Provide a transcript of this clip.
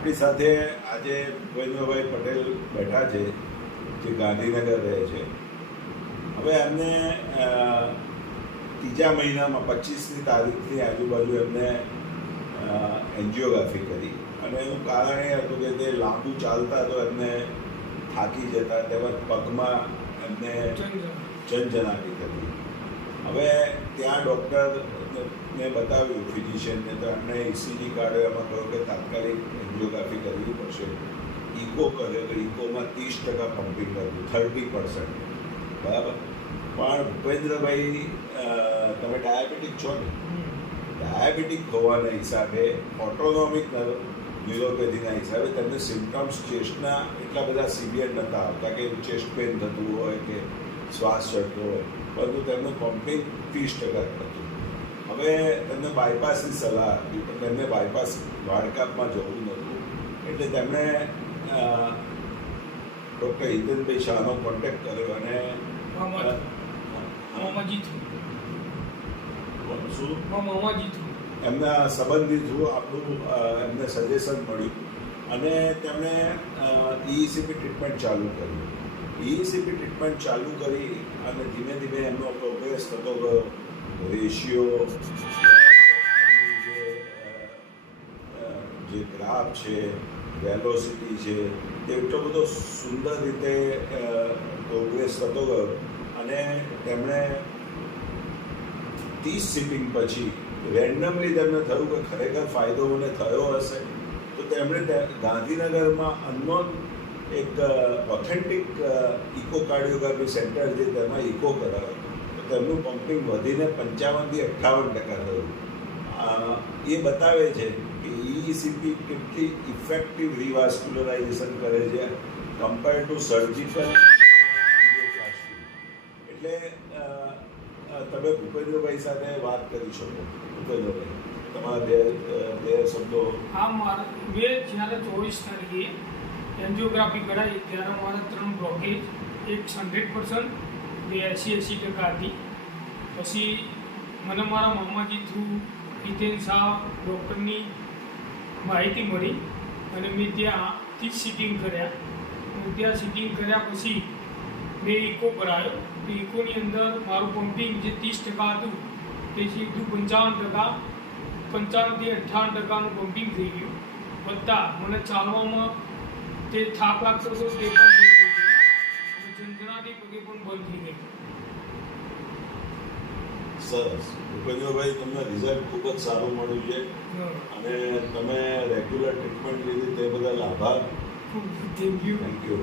આપણી સાથે આજે ભૂપેન્દ્રભાઈ પટેલ બેઠા છે, જે ગાંધીનગર રહે છે. હવે એમને ત્રીજા મહિનામાં 25મી તારીખની આજુબાજુ એમને એન્જિયોગ્રાફી કરી, અને એનું કારણ એ હતું કે તે લાંબુ ચાલતા તો એમને થાકી જતા, તેમજ પગમાં એમને ઝંઝનાટી થતી. હવે ત્યાં ડૉક્ટરને બતાવ્યું, ફિઝિશિયનને, તો એમને ECG કાઢ્યો. એમાં કહ્યું કે તાત્કાલિક એન્જિયોગ્રાફી કરવી પડશે. ઇકો કર્યો તો ઇકોમાં 30% પમ્પિંગ કર્યું, 30%. બરાબર. પણ ભૂપેન્દ્રભાઈ, તમે ડાયાબિટીક છો ને? ડાયાબિટીક હોવાના હિસાબે, ઓટોનોમિક ન્યુરોપેથીના હિસાબે તમને સિમ્ટમ્સ ચેસ્ટના એટલા બધા સિવિયર નહોતા આવતા કે ચેસ્ટ પેઇન થતું હોય કે શ્વાસ ચડતો હોય, પરંતુ તેમનું પમ્પિંગ 30% હતું. હવે તેમને બાયપાસની સલાહ આપી, પણ તેમને બાયપાસ વાડકાપમાં જવું નહોતું. એટલે તેમણે ડૉક્ટર હિતેનભાઈ શાહનો કોન્ટેક્ટ કર્યો અને એમના સંબંધી થ્રુ આપણું એમને સજેશન મળ્યું અને તેમણે EECP ટ્રીટમેન્ટ ચાલુ કર્યું. EECP ટ્રીટમેન્ટ ચાલુ કરી અને ધીમે ધીમે એમનો પ્રોગ્રેસ થતો ગયો. રેશિયો, જે ગ્રાફ છે, વેલોસિટી છે, તે એટલો બધો સુંદર રીતે પ્રોગ્રેસ થતો ગયો. અને તેમણે 30 સિટિંગ પછી રેન્ડમલી તેમને થયું કે ખરેખર ફાયદો મને થયો હશે. તો તેમણે ગાંધીનગરમાં અનનોન એક ઓથેન્ટિક ઇકોકાર્ડિયોગ્રાફી સેન્ટર છે, તેમાં ઇકો કરાવ્યો. તો તેમનું પમ્પિંગ વધીને 55થી 58% થયું. એ બતાવે છે કે EECP કેટલી ઇફેક્ટિવ રિવાસ્ક્યુલરાઇઝેશન કરે છે કમ્પેર ટુ સર્જિકલ. એટલે તમે ભૂપેન્દ્રભાઈ સાથે વાત કરી શકો. ભૂપેન્દ્રભાઈ, તમારા બે શબ્દો. હા, મેં જ્યારે 24 તારીખે એન્જિયોગ્રાફી કરાવી ત્યારે મારા 3 બ્લોકેજ, એક 100%, બે 80% હતી. પછી મને મારા મામાજી થ્રુ હિતેન શાહ ડૉક્ટરની માહિતી મળી અને મેં ત્યાં 30 સિટિંગ કર્યા. ત્યાં સિટિંગ કર્યા પછી મેં ઇકો કરાયો. તો ઇકોની અંદર મારું પમ્પિંગ જે 30% હતું તે સીધું 55%, 55થી 58%નું પમ્પિંગ થઈ ગયું. બધા મને ચાલવામાં તે થાક લાગતો હતો, તે પણ બંધ થઈ ગયું. અને ઝંઝનાટી પગે પણ બંધ થઈ ગઈ. સરસ. ભૂપેન્દ્રભાઈ, તમને રિઝલ્ટ ખૂબ જ સારું મળ્યું છે અને તમે રેગ્યુલર ટ્રીટમેન્ટ લીધી તે બદલ આભાર. Thank you. Thank you.